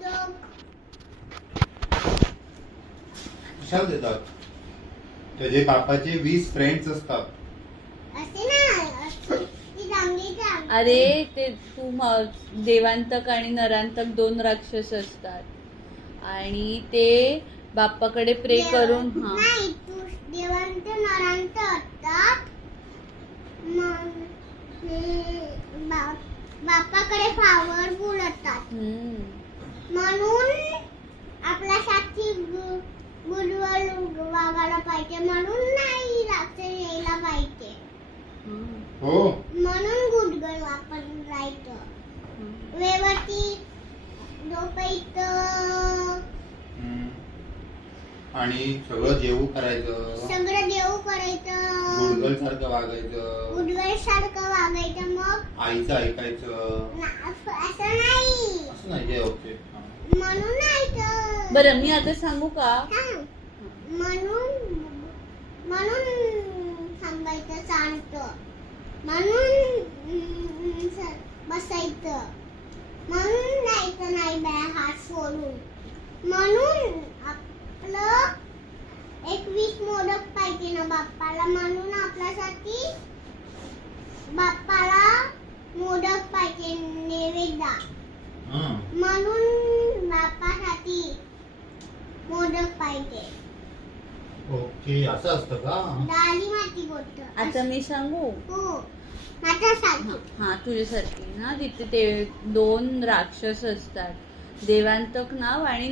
मोदक कशाला देतात? तुझे बापाचे 20 फ्रेंड्स असतात. असे ना ती चांगली चांगली. अरे ते देवांतक आणि नरांतक 2 राक्षस असतात आणि ते बाप्पाकडे प्रे करून नाही तू देवांत नरांत असतात. मग बाप्पाकडे पॉवरफुल असतात म्हणून आपल्यासाठी गुडवर वागायला पाहिजे म्हणून नाही राक्षस यायला पाहिजे. हो म्हणून गुडगर आपण राहायचं व्यवस्थित झोपायचं आणि सगळं जेवू करायचं, सगळं देव करायचं, गुडगल सारखं वागायचं, गुडगर सारखं वागायचं. मग आईचं ऐकायचं. असं नाही असं नाही. ओके. म्हणून नाही. बरं मी आता सांगू का? म्हणून म्हणून थांबायचं शांत, म्हणून बसायचं, म्हणून जायचं नाही बाहेर हात सोडून, म्हणून आपलं 21 मोदक पाहिजे ना बाप्पाला. म्हणून आपल्यासाठी बाप्पाला मोदक पाहिजे नैवेद्य. म्हणून बाप्पासाठी मोदक पाहिजे. ओके असं असतं का? डाली माती बोलतो. आता मी सांगू? हो माझ्यासाठी. हा तुझ्यासारखी ना. तिथे ते 2 राक्षस असतात, देवांतक नाव आणि